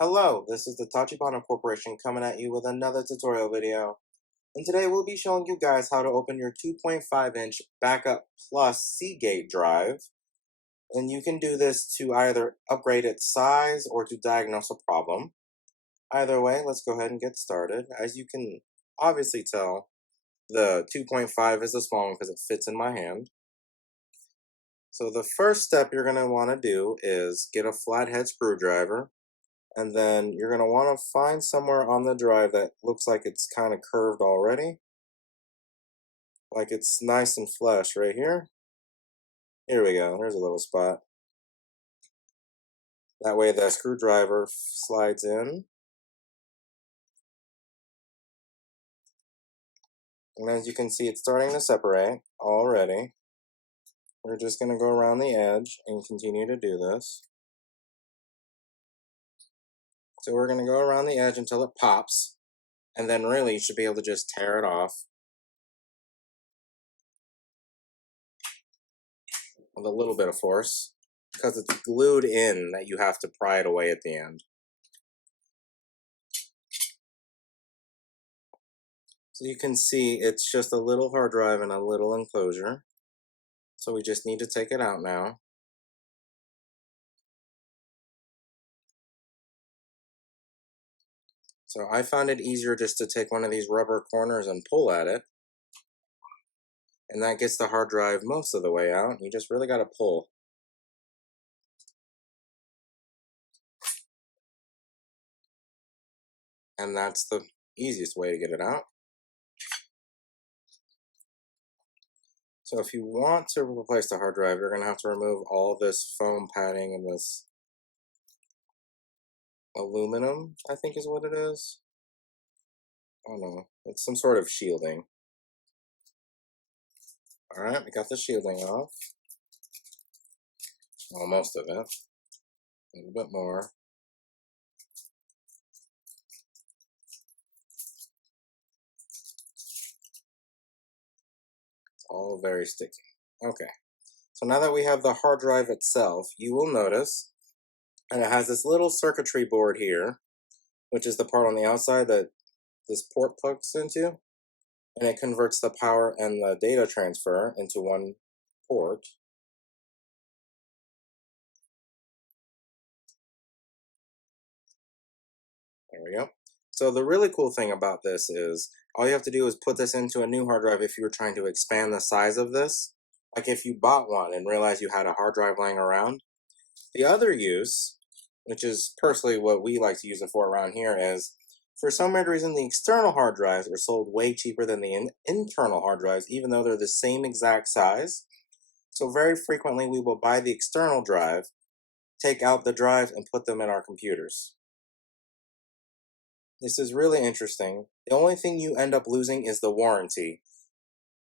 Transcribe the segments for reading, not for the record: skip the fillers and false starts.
Hello, this is the Tachibana Corporation coming at you with another tutorial video. And today we'll be showing you guys how to open your 2.5-inch Backup Plus Seagate drive. And you can do this to either upgrade its size or to diagnose a problem. Either way, let's go ahead and get started. As you can obviously tell, the 2.5 is a small one because it fits in my hand. So the first step you're going to want to do is get a flathead screwdriver. And then you're going to want to find somewhere on the drive that looks like it's kind of curved already. Like it's nice and flush right here. Here we go. There's a little spot. That way the screwdriver slides in. And as you can see, it's starting to separate already. We're just going to go around the edge and continue to do this. So we're going to go around the edge until it pops. And then really you should be able to just tear it off with a little bit of force, because it's glued in that you have to pry it away at the end. So you can see it's just a little hard drive and a little enclosure. So we just need to take it out now. So I found it easier just to take one of these rubber corners and pull at it. And that gets the hard drive most of the way out. You just really got to pull. And that's the easiest way to get it out. So if you want to replace the hard drive, you're going to have to remove all this foam padding and this aluminum, I think is what it is. I don't know. It's some sort of shielding. Alright, we got the shielding off. Well, most of it. A little bit more. It's all very sticky. Okay. So now that we have the hard drive itself, you will notice, and it has this little circuitry board here, which is the part on the outside that this port plugs into, and it converts the power and the data transfer into one port. There we go. So the really cool thing about this is all you have to do is put this into a new hard drive if you were trying to expand the size of this. Like if you bought one and realized you had a hard drive laying around. The other use, which is personally what we like to use it for around here, is for some weird reason the external hard drives are sold way cheaper than the internal hard drives, even though they're the same exact size. So very frequently we will buy the external drive, take out the drive, and put them in our computers. This is really interesting. The only thing you end up losing is the warranty.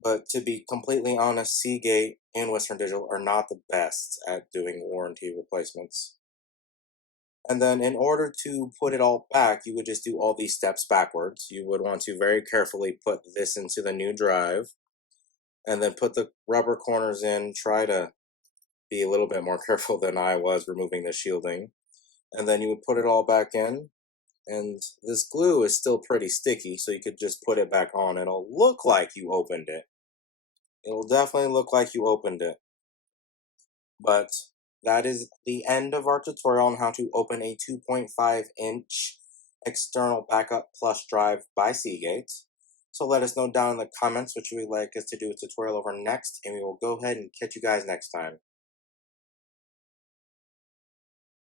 But to be completely honest, Seagate and Western Digital are not the best at doing warranty replacements. And then in order to put it all back, you would just do all these steps backwards. You would want to very carefully put this into the new drive, and then put the rubber corners in. Try to be a little bit more careful than I was removing the shielding. And then you would put it all back in. And this glue is still pretty sticky, so you could just put it back on. It'll look like you opened it. It'll definitely look like you opened it. But that is the end of our tutorial on how to open a 2.5-inch external backup plus drive by Seagate. So let us know down in the comments what you would like us to do a tutorial over next, and we will go ahead and catch you guys next time.